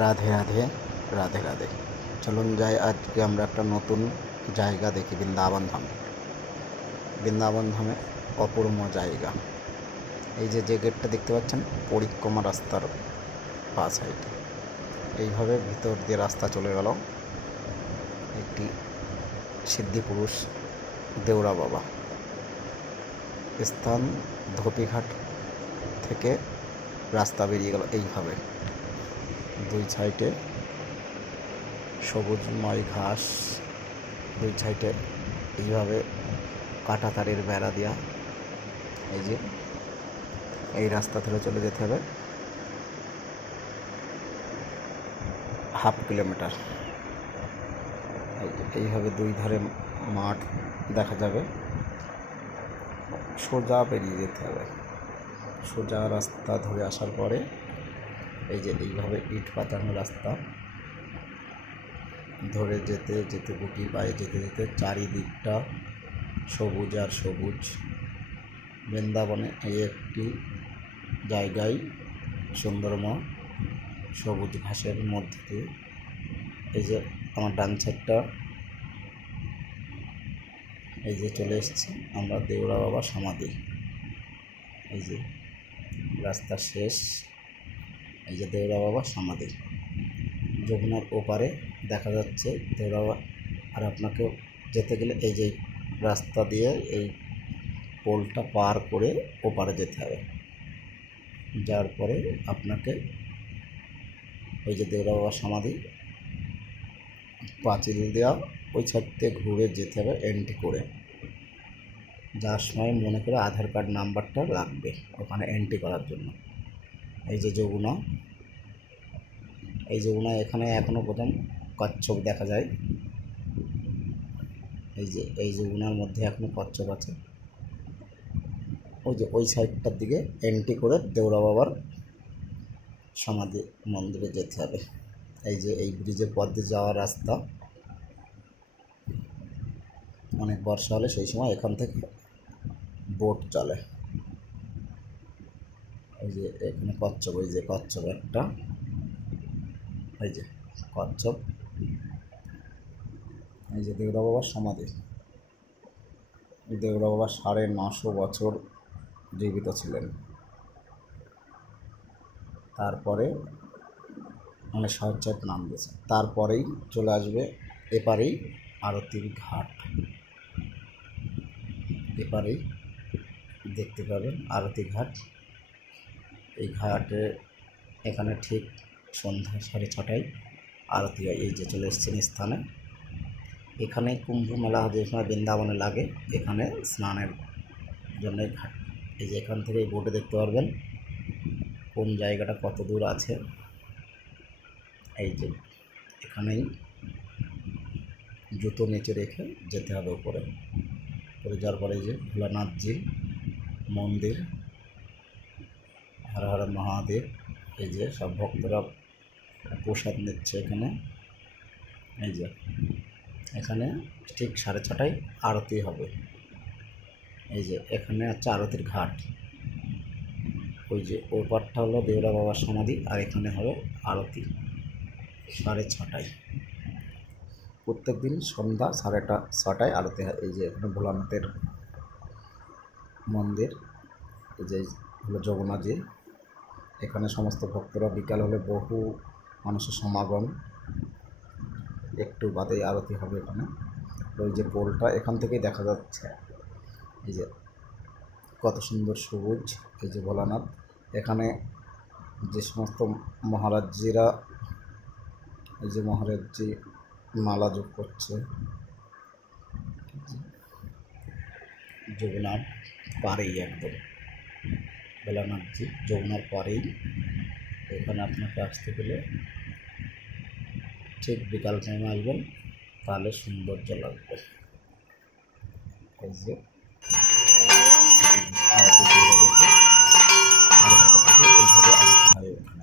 রাধে রাধে রাধে রাধে। চলুন যাই আজকে আমরা একটা নতুন জায়গা দেখি, বৃন্দাবন ধাম। বৃন্দাবন ধামে অপূর্ব জায়গা। এই যে গেটটা দেখতে পাচ্ছেন, পরিক্রমা রাস্তার পা সাইডে এইভাবে ভিতর দিয়ে রাস্তা চলে গেল। একটি সিদ্ধি পুরুষ দেউরা বাবা, স্থান ধোপিঘাট থেকে রাস্তা বেরিয়ে গেল। এইভাবে দুই সাইডে সবুজময় ঘাস, দুই সাইডে এইভাবে কাঁটা তারের বেড়া দেওয়া। এই যে এই রাস্তা ধরে চলে যেতে হবে হাফ কিলোমিটার। এইভাবে দুই ধারে মাঠ দেখা যাবে, সোজা বেরিয়ে যেতে হবে। সোজা রাস্তা ধরে আসার পরে এই যে এইভাবে ইট পাতানো রাস্তা ধরে যেতে যেতে গুটি পায়ে যেতে যেতে চারিদিকটা সবুজ আর সবুজ। বৃন্দাবনে এই একটি জায়গায় সুন্দরময় সবুজ ঘাসের মধ্যে দিয়ে এই যে আমার ডান সাইডটা এই যে চলে এসেছি আমরা দেউরা বাবা সমাধি। এই যে রাস্তা শেষ, এই যে দেউরা বাবা সমাধি। যমুনার ওপারে দেখা যাচ্ছে দেউরা বাবা। আর আপনাকে যেতে গেলে এই যে রাস্তা দিয়ে এই পোলটা পার করে ওপারে যেতে হবে। যার পরে আপনাকে ওই যে দেউরা বাবা সমাধি পাঁচিল দেওয়া ওই সাইড থেকে ঘুরে যেতে হবে এন্ট্রি করে। যাওয়ার সময় মনে করে আধার কার্ড নাম্বারটা লাগবে ওখানে এন্ট্রি করার জন্য। এই যে যমুনা, এই যমুনা এখানে এখনও প্রথম কচ্ছপ দেখা যায়। এই যে এই যমুনার মধ্যে এখনও কচ্ছপ আছে। ওই যে ওই সাইডটার দিকে এন্ট্রি করে দেউরা বাবার সমাধি মন্দিরে যেতে হবে। এই যে এই ব্রিজের পথ দিয়ে যাওয়ার রাস্তা। অনেক বর্ষা হলে সেই সময় এখান থেকে বোট চলে। এই যে এখানে কচ্ছপ, এই যে কচ্ছপ একটা, এই যে কচ্ছপ। এই যে দেউরা বাবার সমাধি। দেউরা বাবা 950 বছর জীবিত ছিলেন। তারপরে মানে সহজাত নাম দিয়েছে। তারপরেই চলে আসবে এপারেই আরতির ঘাট। এপারেই দেখতে পাবেন আরতি ঘাট। এই ঘাটে এখানে ঠিক সন্ধ্যা 6:30টায় আরতি হয়। এই যে চলে এসছেন স্থানে। এখানে কুম্ভ মেলা যে সময় বৃন্দাবনে লাগে, এখানে স্নানের জন্য ঘাট। এই যে এখান থেকে এই বোটে দেখতে পারবেন কোন জায়গাটা কত দূর আছে। এই যে এখানেই জুতো নিচে রেখে যেতে হবে উপরে। উপরে যাওয়ার পরে এই যে ভোলানাথজি মন্দির, হর হর মহাদেব। এই যে সব ভক্তরা প্রসাদ নিচ্ছে এখানে। এই যে এখানে ঠিক 6:30টায় আরতি হবে। এই যে এখানে হচ্ছে আরতির ঘাট। ওই যে ওই পাটটা হলো দেউরা বাবার সমাধি, আর এখানে হবে আরতি 6:30টায়। প্রত্যেক দিন সন্ধ্যা 6:30টায় আরতি হয়। এই যে এখানে ভোলানাথের মন্দির। এই যে হলো যমুনাজি। এখানে সমস্ত ভক্তরা বিকাল হলে বহু মানুষের সমাগম। একটু বাদেই আরতি হবে এখানে। ওই যে পোলটা এখান থেকেই দেখা যাচ্ছে। এই যে কত সুন্দর সবুজ। এই যে ভোলানাথ। এখানে যে সমস্ত মহারাজজিরা, এই যে মহারাজজি মালা যোগ করছে যমুনার পাড়েই, একদম ভোলানাথজি যমুনার পাড়েই। এখানে আপনাকে আসতে গেলে ঠিক বিকাল টাইমে আসবেন, তাহলে সৌন্দর্য লাগবে। এই যে এইভাবে আসতে হয় এখানে।